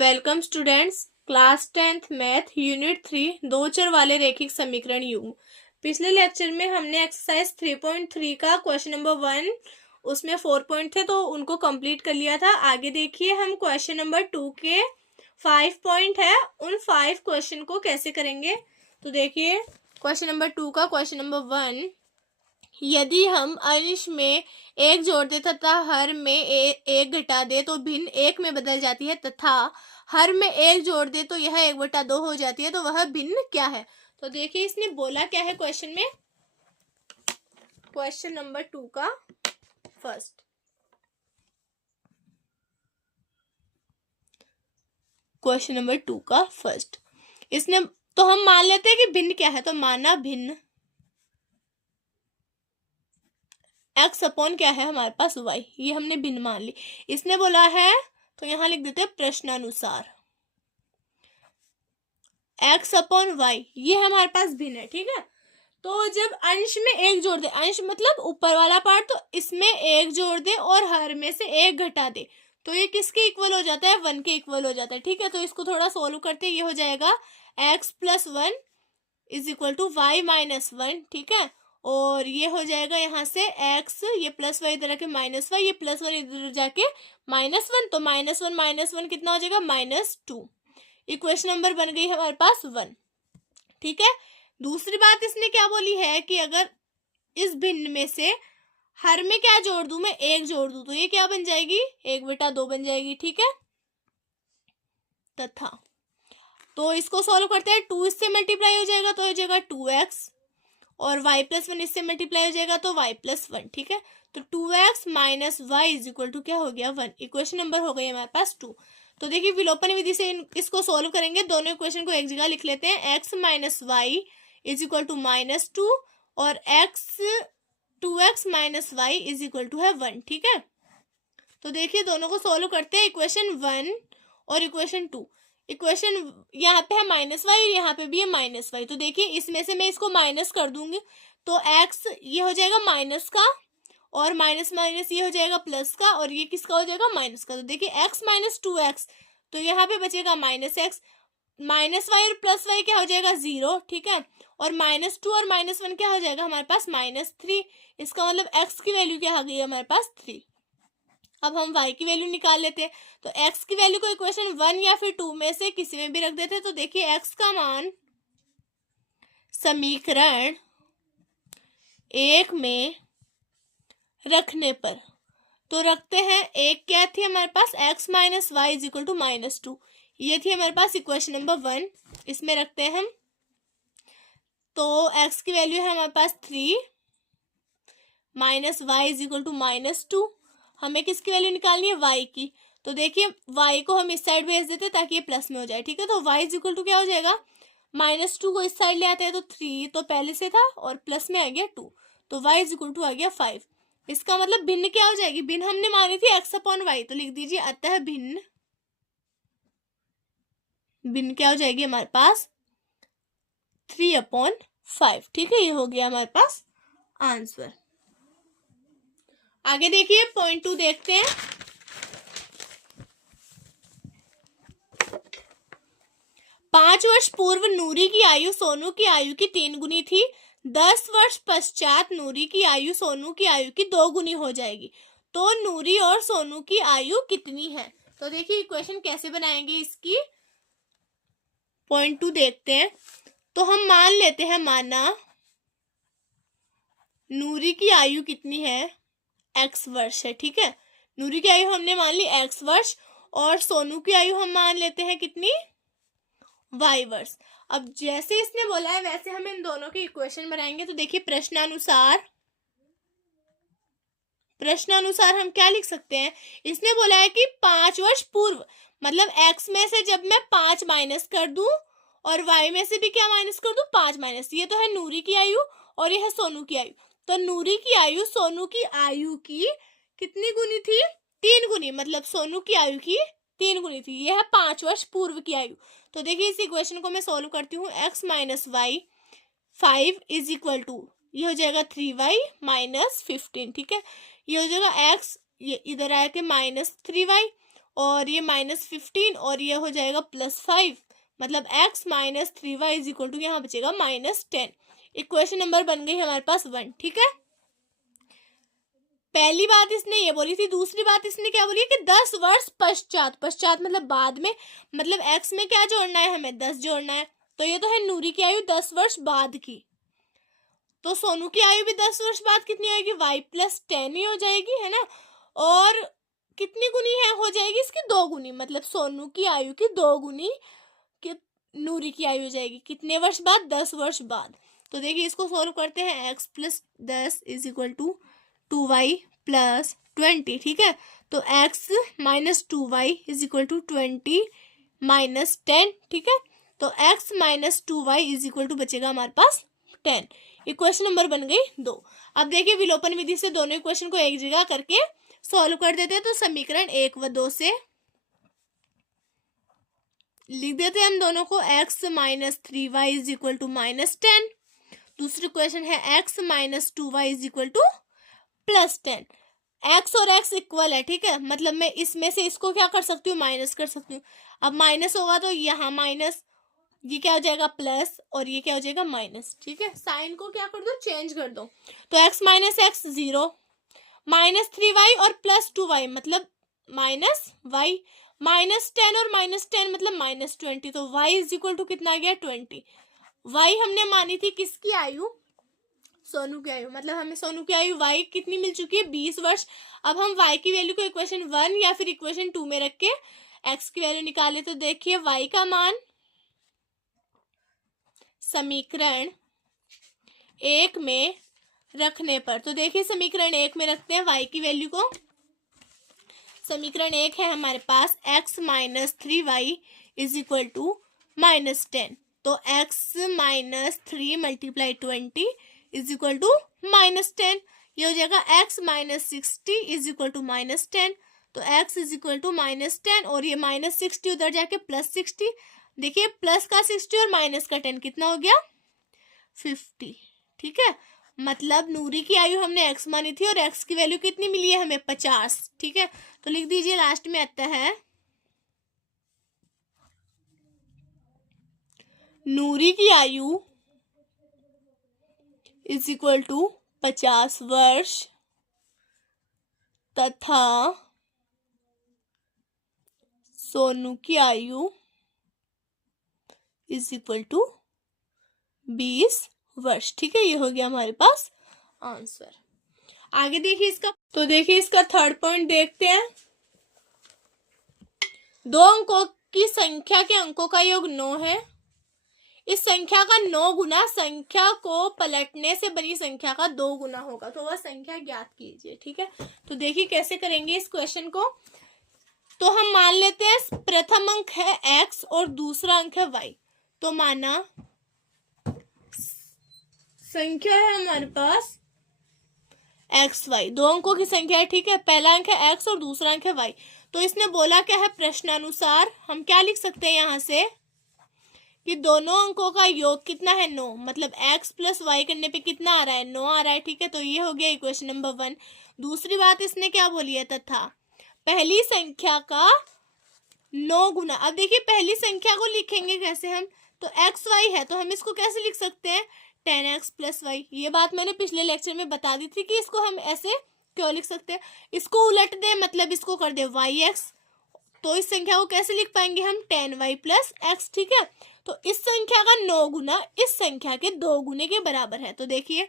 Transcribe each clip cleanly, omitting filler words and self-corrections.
Welcome students, class 10th math unit 3 दो चर वाले रैखिक समीकरण युग्म। पिछले लेक्चर में हमने एक्सरसाइज 3.3 का क्वेश्चन नंबर 1, उसमें 4 पॉइंट थे तो उनको कंप्लीट कर लिया था। आगे देखिए हम क्वेश्चन नंबर 2 के 5 पॉइंट है, उन 5 क्वेश्चन को कैसे करेंगे। तो देखिए क्वेश्चन नंबर 2 का क्वेश्चन नंबर 1, यदि हम अंश में एक जोड़ दे तथा हर में एक घटा दे तो भिन्न एक में बदल जाती है, तथा हर में एक जोड़ दे तो यह 1/2 हो जाती है, तो वह भिन्न क्या है। तो देखिए इसने बोला क्या है क्वेश्चन में, क्वेश्चन नंबर 2 का फर्स्ट क्वेश्चन नंबर 2 का फर्स्ट इसने तो हम मान लेते हैं कि भिन्न क्या है। तो माना भिन्न x अपॉन क्या है हमारे पास y, ये हमने भिन्न मान ली। इसने बोला है तो यहां लिख देते हैं प्रश्नानुसार x अपॉन y, ये हमारे पास भिन्न है। ठीक है, तो जब अंश में एक जोड़ दे, अंश मतलब ऊपर वाला पार्ट, तो इसमें एक जोड़ दे और हर में से एक घटा दे तो ये किसके इक्वल हो जाता है, 1 के इक्वल हो जाता है। ठीक है, तो इसको थोड़ा सोल्व करते ये हो जाएगा x plus 1 is equal to y minus 1। ठीक है, और ये हो जाएगा यहाँ से x, ये प्लस वाई इधर आके माइनस वाई, ये प्लस वन इधर जाके -1, तो -1 कितना हो जाएगा -2। इक्वेशन नंबर बन गई है हमारे पास 1। ठीक है, दूसरी बात इसने क्या बोली है कि अगर इस भिन्न में से हर में क्या जोड़ दूं, मैं एक जोड़ दूं तो ये क्या बन जाएगी, 1/2 बन जाएगी। ठीक है, तथा तो इसको सॉल्व करते हैं, 2 इससे मल्टीप्लाई हो जाएगा तो हो जाएगा 2x, और y प्लस 1 इससे मल्टीप्लाई हो जाएगा तो y प्लस 1। ठीक है, तो 2x minus y is equal to क्या हो गया 1। इक्वेशन नंबर हो गई हमारे पास 2। तो देखिए विलोपन विधि से इसको सोल्व करेंगे, दोनों इक्वेशन को एक जगह लिख लेते हैं। x minus y is equal to -2 और 2x minus y is equal to है 1। ठीक है, तो देखिए दोनों को सोल्व करते हैं, इक्वेशन 1 और इक्वेशन 2। इक्वेशन यहाँ पे है -y और यहाँ पे भी है -y, तो देखिए इसमें से मैं इसको माइनस कर दूंगी तो x ये हो जाएगा माइनस का, और माइनस माइनस ये हो जाएगा प्लस का, और ये किसका हो जाएगा माइनस का। तो देखिए x माइनस 2x, तो यहाँ पे बचेगा -x, -y और प्लस y क्या हो जाएगा 0। ठीक है, और -2 और -1 क्या हो जाएगा हमारे पास -3। इसका मतलब x की वैल्यू क्या आ गई है हमारे पास 3। अब हम y की वैल्यू निकाल लेते हैं, तो x की वैल्यू को इक्वेशन 1 या फिर 2 में से किसी में भी रख देते हैं। तो देखिए x का मान समीकरण 1 में रखने पर तो रखते हैं, एक क्या थी हमारे पास, x minus y is equal to -2, ये थी हमारे पास इक्वेशन नंबर 1, इसमें रखते हैं हम। तो x की वैल्यू है हमारे पास 3 minus y is equal to -2, हमें किसकी वैल्यू निकालनी है, y की। तो देखिए y को हम इस साइड भेज देते हैं ताकि ये प्लस में हो जाए। ठीक है, तो y इज इक्वल टू क्या हो जाएगा, -2 को इस साइड ले आते हैं तो 3 तो पहले से था और प्लस में आ गया 2, तो y इज इक्वल टू आ गया 5। इसका मतलब भिन्न क्या हो जाएगी, भिन्न हमने मानी थी x अपॉन वाई, तो लिख दीजिए अतः भिन्न क्या हो जाएगी हमारे पास 3/5। ठीक है, ये हो गया हमारे पास आंसर। आगे देखिए पॉइंट 2 देखते हैं। 5 वर्ष पूर्व नूरी की आयु सोनू की आयु की 3 गुनी थी। 10 वर्ष पश्चात नूरी की आयु सोनू की आयु की 2 गुनी हो जाएगी, तो नूरी और सोनू की आयु कितनी है। तो देखिए इक्वेशन कैसे बनाएंगे इसकी, पॉइंट 2 देखते हैं। तो हम मान लेते हैं, माना नूरी की आयु कितनी है, x वर्ष है। ठीक है, नूरी की आयु हमने मान ली x वर्ष, और सोनू की आयु हम मान लेते हैं कितनी, y वर्ष। अब जैसे इसने बोला है वैसे हम इन दोनों की इक्वेशन बनाएंगे। तो देखिए प्रश्नानुसार हम क्या लिख सकते हैं, इसने बोला है कि 5 वर्ष पूर्व, मतलब x में से जब मैं 5 माइनस कर दूं और y में से भी क्या माइनस कर दूं, 5 माइनस, ये तो है नूरी की आयु और ये है सोनू की आयु। तो नूरी की आयु सोनू की आयु की कितनी गुनी थी, 3 गुनी, मतलब सोनू की आयु की 3 गुनी थी। यह है 5 वर्ष पूर्व की आयु। तो देखिए इस इक्वेशन को मैं सोल्व करती हूँ, x minus y 5 is equal to ये हो जाएगा 3y माइनस 15। ठीक है, ये हो जाएगा x, ये इधर आया के -3y, और ये -15 और ये हो जाएगा +5, मतलब x minus 3y is equal to यहाँ बचेगा -10। इक्वेशन नंबर बन गई हमारे पास 1। ठीक है, पहली बात इसने ये बोली थी। दूसरी बात इसने क्या बोली कि 10 वर्ष पश्चात, पश्चात मतलब बाद में, मतलब x में क्या जोड़ना है, हमें 10 जोड़ना है। तो ये तो है नूरी की आयु 10 वर्ष बाद की, तो सोनू की आयु भी 10 वर्ष बाद कितनी होगी, y+10 ही हो जाएगी, है ना। और कितनी गुनी है, हो जाएगी इसकी 2 गुनी, मतलब सोनू की आयु की 2 गुनी कि नूरी की आयु हो जाएगी। कितने वर्ष बाद, 10 वर्ष बाद। तो देखिए इसको सोल्व करते हैं। x+10 is equal to 2y+20। ठीक है, तो x - 2y is equal to 20 - 10। ठीक है, तो x - 2y is equal to बचेगा हमारे पास 10। इक्वेशन नंबर बन गई 2। अब देखिए विलोपन विधि से दोनों इक्वेशन को एक जगह करके सॉल्व कर देते हैं। तो समीकरण 1 व 2 से लिख देते हैं हम दोनों को। x - 3y is equal to -10। दूसरी क्वेश्चन है x - 2y is equal to +10। x और x इक्वल है, ठीक है, मतलब मैं इसमें से इसको क्या कर सकती हूँ, माइनस कर सकती हूँ। अब माइनस होगा तो यहाँ माइनस, ये क्या हो जाएगा प्लस, और ये क्या हो जाएगा माइनस। ठीक है, साइन को क्या कर दो, चेंज कर दो। तो x - x 0, -3y और +2y मतलब -y, -10 और -10 मतलब -20। तो y इज इक्वल टू कितना आ गया, 20। y हमने मानी थी किसकी आयु, सोनू की आयु, मतलब हमें सोनू की आयु y कितनी मिल चुकी है, 20 वर्ष। अब हम y की वैल्यू को इक्वेशन 1 या फिर इक्वेशन 2 में रख के x की वैल्यू निकाले। तो देखिए y का मान समीकरण 1 में रखने पर, तो देखिए समीकरण 1 में रखते हैं y की वैल्यू को। समीकरण 1 है हमारे पास x - 3y is equal to -10। तो x - 3 × 20 इज इक्वल टू -10। ये हो जाएगा x - 60 इज इक्वल टू -10। तो x इज इक्वल टू -10 और ये -60 उधर जाके +60। देखिए प्लस का 60 और माइनस का 10 कितना हो गया, 50। ठीक है, मतलब नूरी की आयु हमने x मानी थी और x की वैल्यू कितनी मिली है हमें, 50। ठीक है, तो लिख दीजिए लास्ट में आता है नूरी की आयु इज इक्वल टू 50 वर्ष तथा सोनू की आयु इज इक्वल टू 20 वर्ष। ठीक है, ये हो गया हमारे पास आंसर। आगे देखिए इसका, तो देखिए इसका थर्ड पॉइंट देखते हैं। 2 अंकों की संख्या के अंकों का योग 9 है। इस संख्या का 9 गुना संख्या को पलटने से बनी संख्या का 2 गुना होगा, तो वह संख्या ज्ञात कीजिए। ठीक है, तो देखिए कैसे करेंगे इस क्वेश्चन को। तो हम मान लेते हैं प्रथम अंक है x और दूसरा अंक है y। तो माना संख्या है हमारे पास एक्स वाई, 2 अंकों की संख्या है। ठीक है, पहला अंक है x और दूसरा अंक है y। तो इसने बोला क्या है, प्रश्नानुसार हम क्या लिख सकते हैं यहाँ से कि दोनों अंकों का योग कितना है, 9, मतलब x + y करने पे कितना आ रहा है, 9 आ रहा है। ठीक है, तो ये हो गया इक्वेशन नंबर 1। दूसरी बात इसने क्या बोली है, तथा पहली संख्या का 9 गुना। अब देखिए पहली संख्या को लिखेंगे कैसे हम, तो एक्स वाई है तो हम इसको कैसे लिख सकते हैं, 10x + y। ये बात मैंने पिछले लेक्चर में बता दी थी कि इसको हम ऐसे क्यों लिख सकते हैं। इसको उलट दे, मतलब इसको कर दे yx, तो इस संख्या को कैसे लिख पाएंगे हम, 10y + x। ठीक है, तो इस संख्या का 9 गुना इस संख्या के 2 गुने के बराबर है। तो देखिए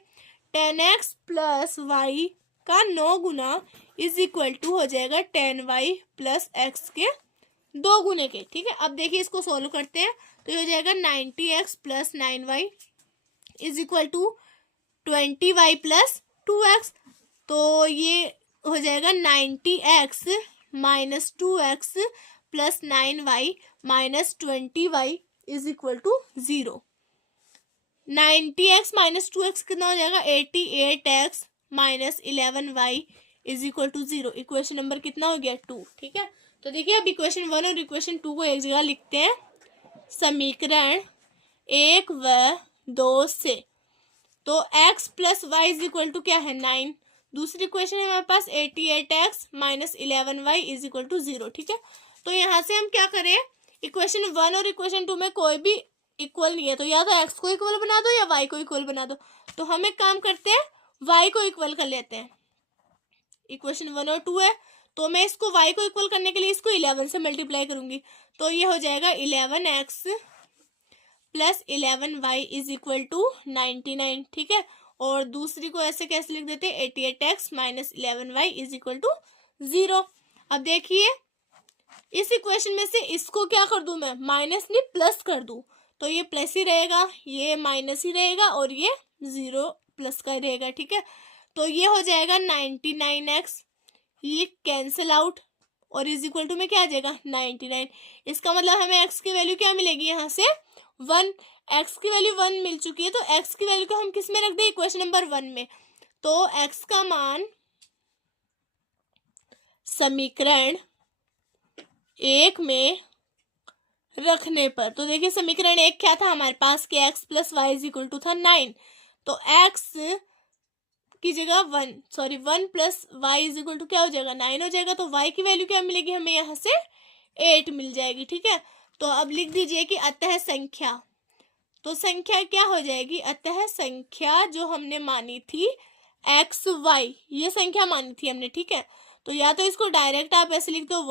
10x + y का 9 गुना इज इक्वल टू हो जाएगा 10y + x के 2 गुने के। ठीक है, अब देखिए इसको सोल्व करते हैं। तो ये हो जाएगा 90x + 9y is equal to 20y + 2x। तो ये हो जाएगा 90x - 2x + 9y - 20y is equal to 0। 90x - 2x कितना हो जाएगा, 88x - 11y is equal to 0। Equation number कितना हो गया, 2। ठीक है, तो देखिए अब इक्वेशन 1 और इक्वेशन 2 को एक जगह लिखते हैं समीकरण 1 व 2 से। तो x + y is equal to क्या है, 9। दूसरी इक्वेशन है हमारे पास 88x minus 11y is equal to 0, ठीक है। तो यहाँ से हम क्या करें, इक्वेशन 1 और इक्वेशन 2 में कोई भी इक्वल नहीं है, तो या तो x को इक्वल बना दो या y को इक्वल बना दो। तो हम एक काम करते हैं, y को इक्वल कर लेते हैं। इक्वेशन 1 और 2 है, तो मैं इसको y को इक्वल करने के लिए इसको 11 से मल्टीप्लाई करूंगी, तो ये हो जाएगा 11x plus 11y is equal to 99, ठीक है। और दूसरी को ऐसे कैसे लिख देते हैं, 88x minus 11y is equal to 0। अब देखिए इस इक्वेशन में से इसको क्या कर दूं मैं, माइनस नहीं प्लस कर दूं, तो ये प्लस ही रहेगा, ये माइनस ही रहेगा और ये 0 प्लस का रहेगा, ठीक है। तो ये हो जाएगा 99x, ये कैंसिल आउट और इज इक्वल टू में क्या आ जाएगा 99। इसका मतलब हमें x की वैल्यू क्या मिलेगी, यहाँ से 1, x की वैल्यू 1 मिल चुकी है, तो x की वैल्यू को हम किस में रख दें, इक्वेशन नंबर 1 में। तो x का मान समीकरण 1 में रखने पर, तो देखिए समीकरण 1 क्या था हमारे पास कि x plus y is equal to था 9, तो x की जगह 1 plus y is equal to क्या हो जाएगा 9 हो जाएगा, तो y की वैल्यू क्या मिलेगी हमें, यहाँ से 8 मिल जाएगी, ठीक है। तो अब लिख दीजिए कि अतः संख्या, तो संख्या क्या हो जाएगी, अतः संख्या जो हमने मानी थी एक्स वाई, ये संख्या मानी थी हमने, ठीक है। तो या तो इसको डायरेक्ट आप ऐसे लिख दो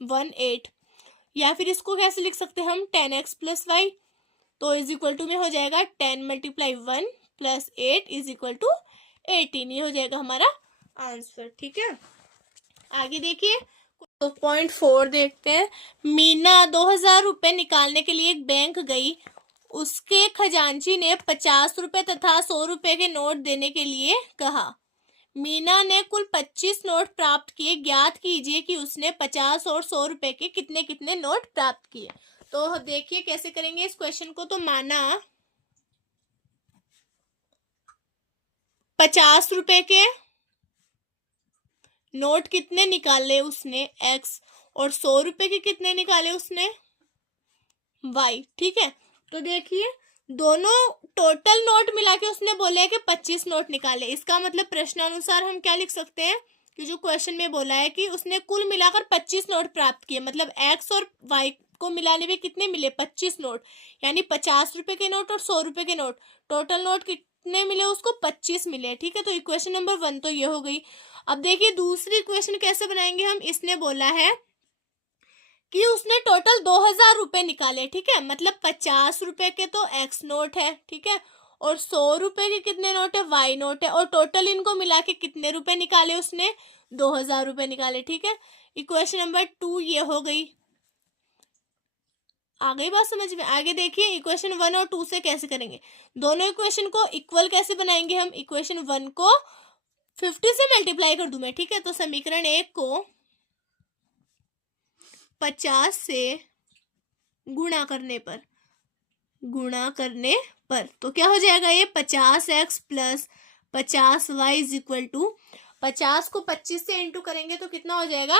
18, या फिर इसको कैसे लिख सकते हैं हम 10x प्लस वाई, तो इज इक्वल टू में हो जाएगा 10 multiply 1 plus 8 is equal to 18, ये हो जाएगा हमारा आंसर, ठीक है। आगे देखिए तो पॉइंट 4 देखते हैं। मीना 2000 रुपये निकालने के लिए एक बैंक गई, उसके खजांची ने 50 रुपये तथा 100 रुपये के नोट देने के लिए कहा। मीना ने कुल 25 नोट प्राप्त किए, ज्ञात कीजिए कि उसने 50 और 100 रुपये के कितने कितने नोट प्राप्त किए। तो देखिए कैसे करेंगे इस क्वेश्चन को। तो माना 50 रुपये के नोट कितने निकाले उसने x, और 100 रुपये के कितने निकाले उसने y, ठीक है। तो देखिए दोनों टोटल नोट मिला के उसने बोला कि 25 नोट निकाले। इसका मतलब प्रश्नानुसार हम क्या लिख सकते हैं कि जो क्वेश्चन में बोला है कि उसने कुल मिलाकर 25 नोट प्राप्त किए, मतलब x और y को मिलाने में कितने मिले 25 नोट, यानी 50 रुपये के नोट और 100 रुपये के नोट, टोटल नोट कितने मिले उसको 25 मिले, ठीक है। तो इक्वेशन नंबर 1 तो ये हो गई। अब देखिए दूसरी इक्वेशन कैसे बनाएंगे हम। इसने बोला है कि उसने टोटल 2000 रुपये निकाले, ठीक है, मतलब 50 रुपये के तो x नोट है, ठीक है, और 100 रुपये के कितने नोट है y नोट है, और टोटल इनको मिला के कितने रुपए निकाले उसने 2000 रुपये निकाले, ठीक है। इक्वेशन नंबर 2 ये हो गई। आ गई बात समझ में। आगे देखिए इक्वेशन 1 और 2 से कैसे करेंगे, दोनों इक्वेशन को इक्वल कैसे बनाएंगे हम। इक्वेशन 1 को 50 से मल्टीप्लाई कर दूं मैं, ठीक है। तो समीकरण 1 को 50 से गुणा करने पर तो क्या हो जाएगा, ये 50x plus 50y is equal to 50 को 25 से इंटू करेंगे तो कितना हो जाएगा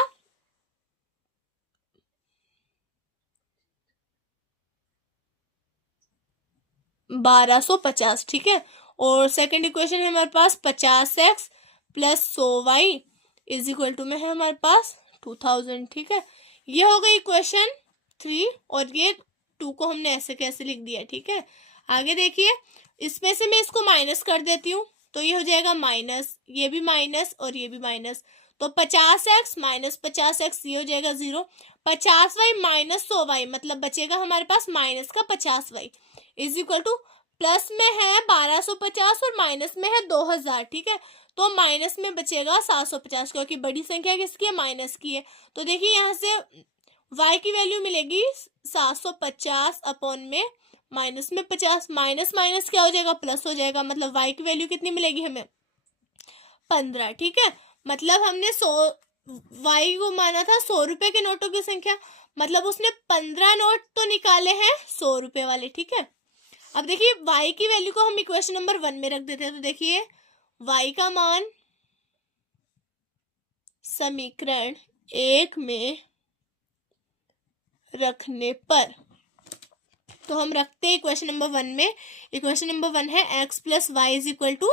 1250, ठीक है। और सेकंड इक्वेशन है हमारे पास 50x plus 100y is equal to में है हमारे पास 2000, ठीक है। ये हो गई इक्वेशन 3 और ये 2 को हमने ऐसे कैसे लिख दिया, ठीक है। आगे देखिए इसमें से मैं इसको माइनस कर देती हूँ, तो ये हो जाएगा माइनस, ये भी माइनस और ये भी माइनस, तो 50x माइनस 50x ये हो जाएगा 0, 50y माइनस 100y मतलब बचेगा हमारे पास माइनस का 50y is equal two plus में है 1250 और माइनस में है 2000, ठीक है। तो माइनस में बचेगा 750 क्योंकि बड़ी संख्या किसकी है माइनस की है। तो देखिए यहाँ से y की वैल्यू मिलेगी 750 अपॉन में माइनस में 50, माइनस माइनस क्या हो जाएगा प्लस हो जाएगा, मतलब y की वैल्यू कितनी मिलेगी हमें 15, ठीक है। मतलब हमने 100 y को माना था 100 रुपये के नोटों की संख्या, मतलब उसने 15 नोट तो निकाले हैं 100 रुपये वाले, ठीक है। अब देखिए y की वैल्यू को हम इक्वेशन नंबर 1 में रख देते हैं, तो देखिए y का मान समीकरण 1 में रखने पर, तो हम रखते हैं इक्वेशन नंबर 1 में। इक्वेशन नंबर 1 है x plus y is equal to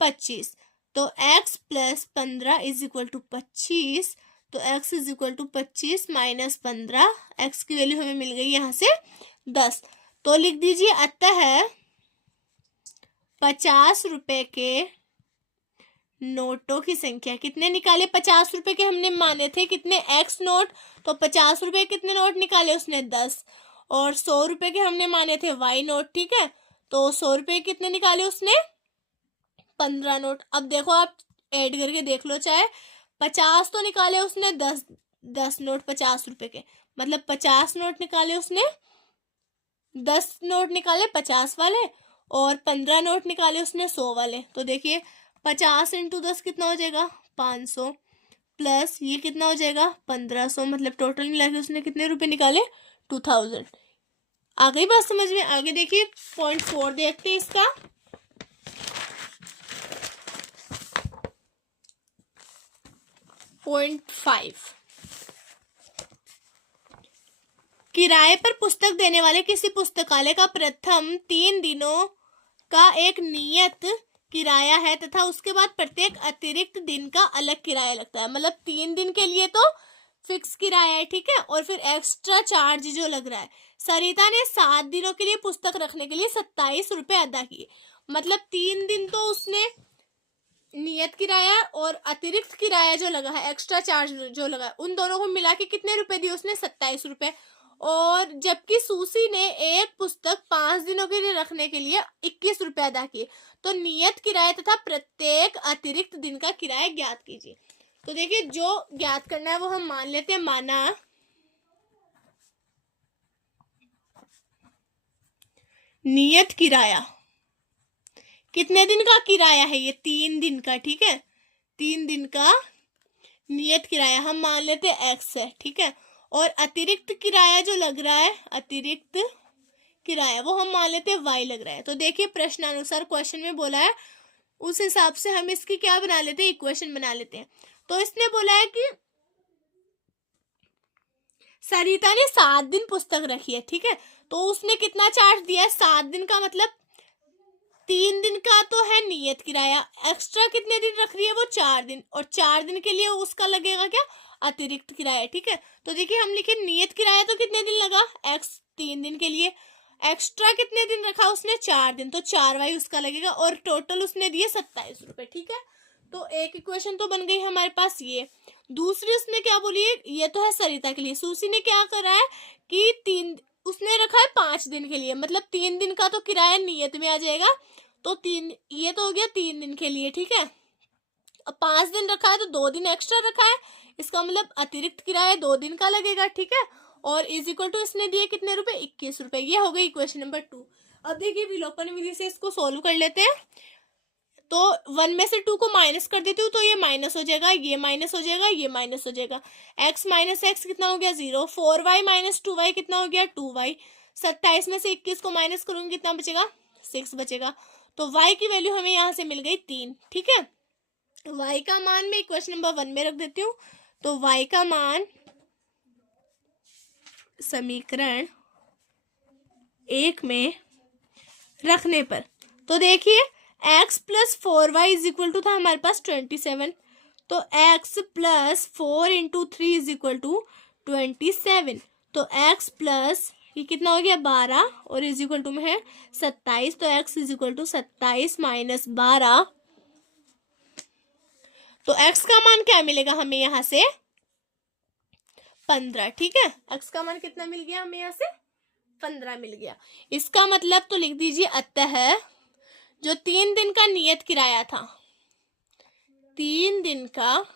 25, तो x plus 15 is equal to 25, तो x is equal to 25 minus 15, x की वैल्यू हमें मिल गई यहाँ से 10। तो लिख दीजिए अतः 50 रुपए के नोटों की संख्या, कितने निकाले 50 रुपए के हमने माने थे कितने x नोट, तो 50 रुपए कितने नोट निकाले उसने 10, और 100 रुपए के हमने माने थे y नोट, ठीक है, तो 100 रुपए कितने निकाले उसने 15 नोट। अब देखो आप ऐड करके देख लो, चाहे 50 तो निकाले उसने 10 नोट 50 रुपए के, मतलब 50 नोट निकाले उसने, 10 नोट निकाले 50 वाले, और 15 नोट निकाले उसने 100 वाले। तो देखिए 50 इंटू 10 कितना हो जाएगा 500, प्लस ये कितना हो जाएगा 1500, मतलब टोटल मिला के उसने कितने रुपए निकाले 2000। आ गई बात समझ में? आगे देखिए पॉइंट 4 देखते हैं इसका। पॉइंट 5, किराए पर पुस्तक देने वाले किसी पुस्तकालय का प्रथम 3 दिनों का एक नियत किराया है तथा उसके बाद प्रत्येक अतिरिक्त दिन का अलग किराया लगता है। मतलब 3 दिन के लिए तो फिक्स किराया है, ठीक है, और फिर एक्स्ट्रा चार्ज जो लग रहा है। सरिता ने 7 दिनों के लिए पुस्तक रखने के लिए 27 रुपए अदा किए। मतलब 3 दिन तो उसने नियत किराया और अतिरिक्त किराया जो लगा है, एक्स्ट्रा चार्ज जो लगा है, उन दोनों को मिला के कितने रुपए दिए उसने 27 रुपए। और जबकि सूसी ने एक पुस्तक 5 दिनों के लिए रखने के लिए 21 रुपए अदा किए। तो नियत किराया तथा प्रत्येक अतिरिक्त दिन का किराया ज्ञात कीजिए। तो देखिए जो ज्ञात करना है वो हम मान लेते हैं, माना नियत किराया, कितने दिन का किराया है ये 3 दिन का, ठीक है, 3 दिन का नियत किराया हम मान लेते हैं x है, ठीक है, और अतिरिक्त किराया जो लग रहा है, अतिरिक्त किराया वो हम मान लेते हैं y लग रहा है। तो देखिए प्रश्नानुसार क्वेश्चन में बोला है उस हिसाब से हम इसकी क्या बना लेते हैं, इक्वेशन बना लेते हैं। तो इसने बोला है कि सरिता ने 7 दिन पुस्तक रखी है, ठीक है, तो उसने कितना चार्ज दिया है 7 दिन का, मतलब 3 दिन का तो है नियत किराया, एक्स्ट्रा कितने दिन रख रही है वो 4 दिन, और 4 दिन के लिए उसका लगेगा क्या अतिरिक्त किराया, ठीक है। तो देखिए हम लिखे नियत किराया तो कितने दिन लगा x 3 दिन के लिए, एक्स्ट्रा कितने दिन रखा उसने 4 दिन, तो 4y उसका लगेगा, और टोटल उसने दिए 27 रुपए, ठीक है। तो एक इक्वेशन तो बन गई हमारे पास ये। दूसरी उसने क्या बोली है, ये तो है सरिता के लिए। सूसी ने क्या करा है कि 3 उसने रखा है 5 दिन के लिए, मतलब 3 दिन का तो किराया नियत में आ जाएगा, तो 3 ये तो हो गया 3 दिन के लिए, ठीक है। अब 5 दिन रखा है तो 2 दिन एक्स्ट्रा रखा है, इसका मतलब अतिरिक्त किराया 2 दिन का लगेगा, ठीक है, और इज इक्वल टू इसने दिए कितने रुपए 21 रुपए। ये हो गई इक्वेशन नंबर 2। अब देखिए विलोपन विधि से इसको सोल्व कर लेते हैं। तो 1 में से 2 को माइनस कर देती हूँ तो ये माइनस हो जाएगा, ये माइनस हो जाएगा, ये माइनस हो जाएगा, x माइनस एक्स कितना हो गया 0, 4y माइनस 2y कितना हो गया 2y, 27 में से 21 को माइनस करूंगी कितना बचेगा 6 बचेगा। तो y की वैल्यू हमें यहाँ से मिल गई 3, ठीक है। y का मान मैं इक्वेशन नंबर 1 में रख देती हूँ। तो y का मान समीकरण 1 में रखने पर, तो देखिए x plus 4y is equal to था हमारे पास 27, तो x plus 4 into 3 is equal to 27, तो x प्लस ये कितना हो गया 12 और इज इक्वल टू में है 27, तो x is equal to 27 minus 12, तो x का मान क्या मिलेगा हमें यहाँ से 15, ठीक है। x का मान कितना मिल गया हमें यहाँ से 15 मिल गया। इसका मतलब तो लिख दीजिए अतः जो 3 दिन का नियत किराया था, 3 दिन का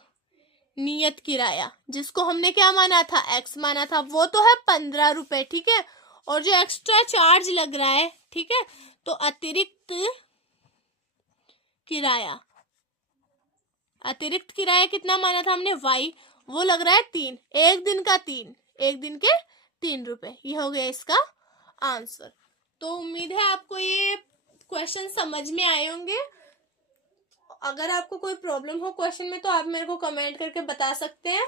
नियत किराया जिसको हमने क्या माना था x माना था, वो तो है 15 रुपए, ठीक है, और जो एक्स्ट्रा चार्ज लग रहा है, ठीक है, तो अतिरिक्त किराया कितना माना था हमने y, वो लग रहा है 3, एक दिन का 3, एक दिन के 3 रुपए। ये हो गया इसका आंसर। तो उम्मीद है आपको ये क्वेश्चन समझ में आए होंगे। अगर आपको कोई प्रॉब्लम हो क्वेश्चन में तो आप मेरे को कमेंट करके बता सकते हैं,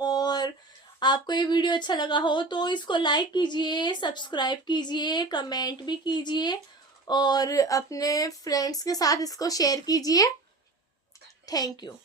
और आपको ये वीडियो अच्छा लगा हो तो इसको लाइक कीजिए, सब्सक्राइब कीजिए, कमेंट भी कीजिए, और अपने फ्रेंड्स के साथ इसको शेयर कीजिए। Thank you.